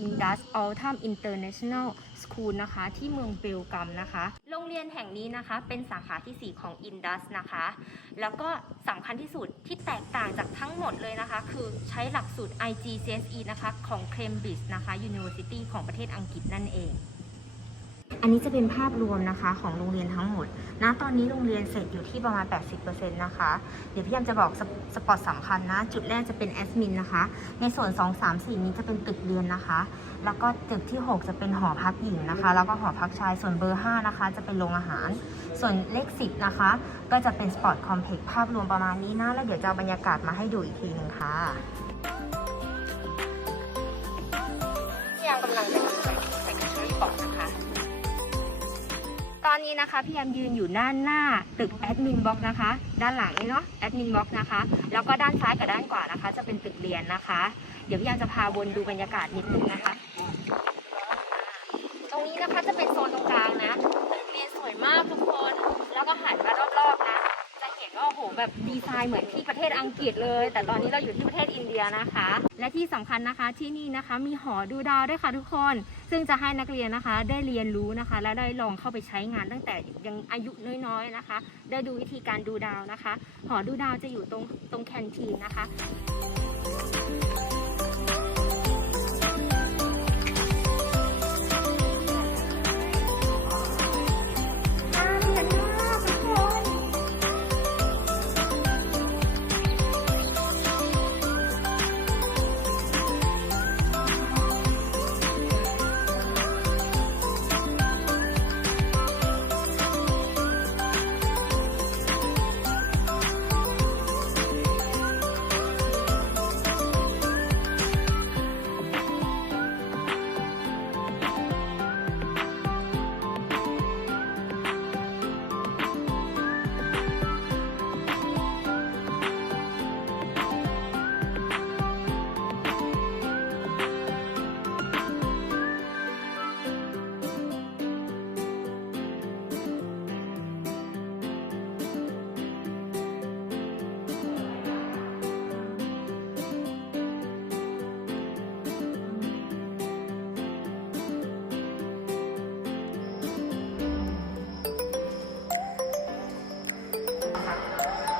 Indus Autumn International School นะคะ ที่เมืองเบลกัมนะคะ โรงเรียนแห่งนี้นะคะ เป็นสาขาทีสี่ 4 ของ Indus นะคะ แล้วก็สำคัญที่สุดที่แตกต่างจากทั้งหมดเลยนะคะ คือใช้หลักสูตร IGCSE นะคะ ของ Cambridge นะคะ University ของประเทศอังกฤษนั่นเอง อันนี้จะเป็นภาพรวมนะคะของโรงเรียนทั้งหมดณตอนนี้โรงเรียนเสร็จอยู่ที่ประมาณ 80%นะคะ เดี๋ยวพี่ยามจะบอกสปสปอตสำคัญนะ จุดแรกจะเป็นแอดมินนะคะ ในส่วน 2 3 4 นี้จะเป็นตึกเรียนนะคะ แล้วก็ตึกที่ 6 จะเป็นหอพักหญิงนะคะ แล้วก็หอพักชาย ส่วนเบอร์ 5 นะคะ จะเป็นโรงอาหาร ส่วนเลข 10 นะคะ ก็จะเป็นสปอร์ตคอมเพล็กซ์ภาพรวมประมาณนี้นะ แล้วเดี๋ยวจะเอาบรรยากาศมาให้ดูอีกทีหนึ่งค่ะ นี้นะคะพี่ยามยืนอยู่ด้านหน้าตึกแอดมินบล็อกนะคะ ด้านหลังนี่เนาะแอดมินบล็อกนะคะ แล้วก็ด้านซ้ายกับด้านขวานะคะ จะเป็นตึกเรียนนะคะ เดี๋ยวพี่ยามจะพาวนดูบรรยากาศนิดนึงนะคะ ตรงนี้นะคะจะเป็นโซนตรงกลางนะตึกเรียนสวยมากทุกคน แล้วก็หันมารอบๆนะ จะเห็นว่าโอ้โห แบบดีไซน์เหมือนที่ประเทศอังกฤษเลย แต่ตอนนี้เราอยู่ที่ประเทศอินเดียนะคะ และที่สำคัญนะคะที่นี่นะคะมีหอดูดาวด้วยค่ะทุกคน ซึ่งจะให้นักเรียนนะคะ ได้เรียนรู้นะคะ และได้ลองเข้าไปใช้งานตั้งแต่ยังอายุน้อยๆนะคะ ได้ดูวิธีการดูดาวนะคะ หอดูดาวจะอยู่ตรงตรงแคนทีนนะคะ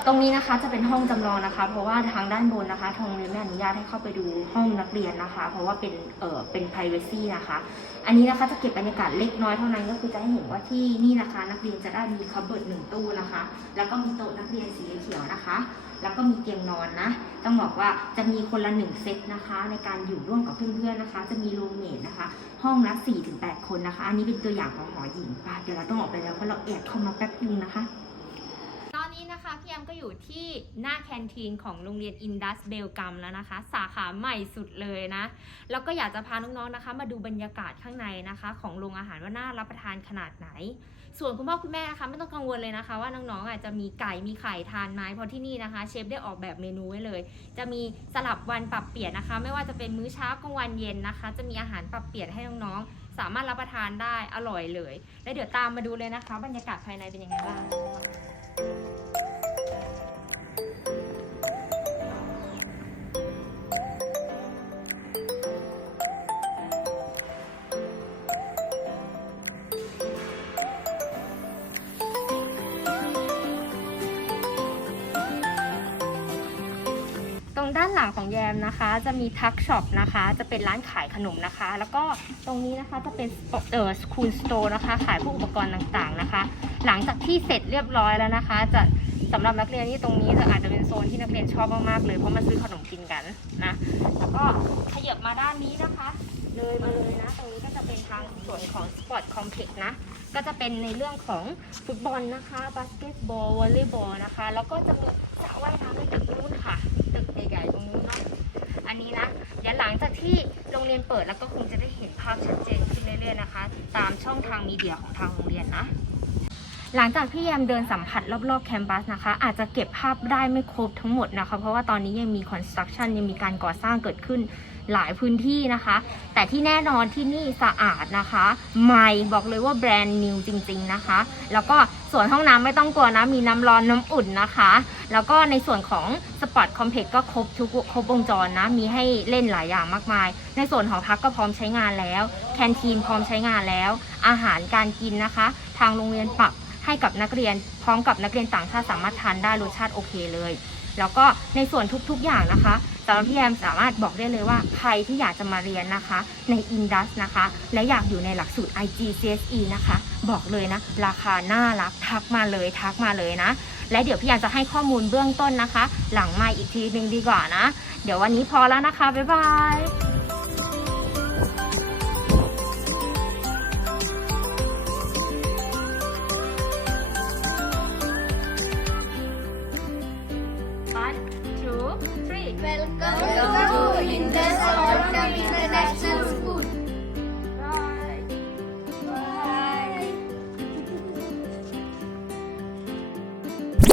ตรงนี้นะคะจะเป็นห้องจำลองนะคะ เพราะว่าทางด้านบนนะคะทางเรียนไม่อนุญาตให้เข้าไปดูห้องนักเรียนนะคะ เพราะว่าเป็นเอ่อเป็น privacy นะคะ อันนี้นะคะจะเก็บบรรยากาศเล็กน้อยเท่านั้นก็คือจะให้เห็นว่าที่นี่นะคะ นักเรียนจะได้มีคับเบิร์ดหนึ่งตู้นะคะ แล้วก็มีโต๊ะนักเรียนสีเขียวนะคะ แล้วก็มีเตียงนอนนะ ต้องบอกว่าจะมีคนละหนึ่งเซตนะคะ ในการอยู่ร่วมกับเพื่อนๆนะคะ จะมีรูมเมทนะคะ ห้องละ4-8คนนะคะ อันนี้เป็นตัวอย่างของหอหญิงป่ะเดี๋ยวเราต้องออกไปแล้วเพราะเราแอบเข้ามาแป๊บนึงนะคะ นะคะพี่แอมก็อยู่ที่หน้าแคนทีนของโรงเรียนอินดัสเบลกัมแล้วนะคะ สาขาใหม่สุดเลยนะ แล้วก็อยากจะพาน้องๆนะคะ มาดูบรรยากาศข้างในนะคะ ของโรงอาหารว่าน่ารับประทานขนาดไหน ส่วนคุณพ่อคุณแม่นะคะไม่ต้องกังวลเลยนะคะ ว่าน้องๆอาจจะมีไก่มีไข่ทานไหมเพราะที่นี่นะคะ เชฟได้ออกแบบเมนูไว้เลย จะมีสลับวันปรับเปลี่ยนนะคะ ไม่ว่าจะเป็นมื้อเช้ากลางวันเย็นนะคะ จะมีอาหารปรับเปลี่ยนให้น้องๆสามารถรับประทานได้อร่อยเลย และเดี๋ยวตามมาดูเลยนะคะ บรรยากาศภายในเป็นยังไงบ้าง ด้านหลังของแยมนะคะ จะมีทักช็อปนะคะ จะเป็นร้านขายขนมนะคะ แล้วก็ตรงนี้นะคะจะเป็นเอ่อสคูลสโตร์นะคะ ขายพวกอุปกรณ์ต่างๆนะคะ หลังจากที่เสร็จเรียบร้อยแล้วนะคะ จะสำหรับนักเรียนที่ตรงนี้จะอาจจะเป็นโซนที่นักเรียนชอบมากๆเลยเพราะมาซื้อขนมกินกันนะแล้วก็ขยับมาด้านนี้นะคะ เลยมาเลยนะ ตรงนี้ก็จะเป็นทางส่วนของสปอร์ตคอมเพล็กซ์นะก็จะเป็นในเรื่องของฟุตบอลนะคะบาสเกตบอลวอลเลย์บอลนะคะ แล้วก็จะมีสระว่ายน้ำในตึกนู้นค่ะ ญ่ๆตรงนู้นเนาะอันนี้นะเดี๋ยวหลังจากที่โรงเรียนเปิดแล้วก็คงจะได้เห็นภาพชัดเจนขึ้นเรื่อยๆนะคะ ตามช่องทางมีเดียของทางโรงเรียนนะหลังจากพี่แยมเดินสัมผัสรอบๆแคมปัสนะคะ อาจจะเก็บภาพได้ไม่ครบทั้งหมดนะคะ เพราะว่าตอนนี้ยังมีคอนสตรักชั่นยังมีการก่อสร้างเกิดขึ้นหลายพื้นที่นะคะ แต่ที่แน่นอนที่นี่สะอาดนะคะ ใหม่บอกเลยว่าแบรนด์นิวจริง ๆนะคะ แล้วก็ ส่วนห้องน้ำไม่ต้องกลัวนะมีน้ำร้อนน้ำอุ่นนะคะ แล้วก็ในส่วนของสปอร์ตคอมเพล็กซ์ก็ครบทุกครบวงจรนะ มีให้เล่นหลายอย่างมากมาย ในส่วนหอพักก็พร้อมใช้งานแล้ว แคนทีนพร้อมใช้งานแล้ว อาหารการกินนะคะ ทางโรงเรียนปรับให้กับนักเรียน พร้อมกับนักเรียนต่างชาติสามารถทานได้รสชาติโอเคเลย แล้วก็ในส่วนทุกๆอย่างนะคะำหรับพี่แอมสามารถบอกได้เลยว่าใครที่อยากจะมาเรียนนะคะ ในอินดัสนะคะ และอยากอยู่ในหลักสูตร IGCSE นะคะ บอกเลยนะ ราคาน่ารักทักมาเลยทักมาเลยนะ และเดี๋ยวพี่แอมจะให้ข้อมูลเบื้องต้นนะคะ หลังไมาอีกทีหนึ่งดีกว่านะ เดี๋ยววันนี้พอแล้วนะคะ บ๊ายบาย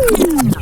Hum.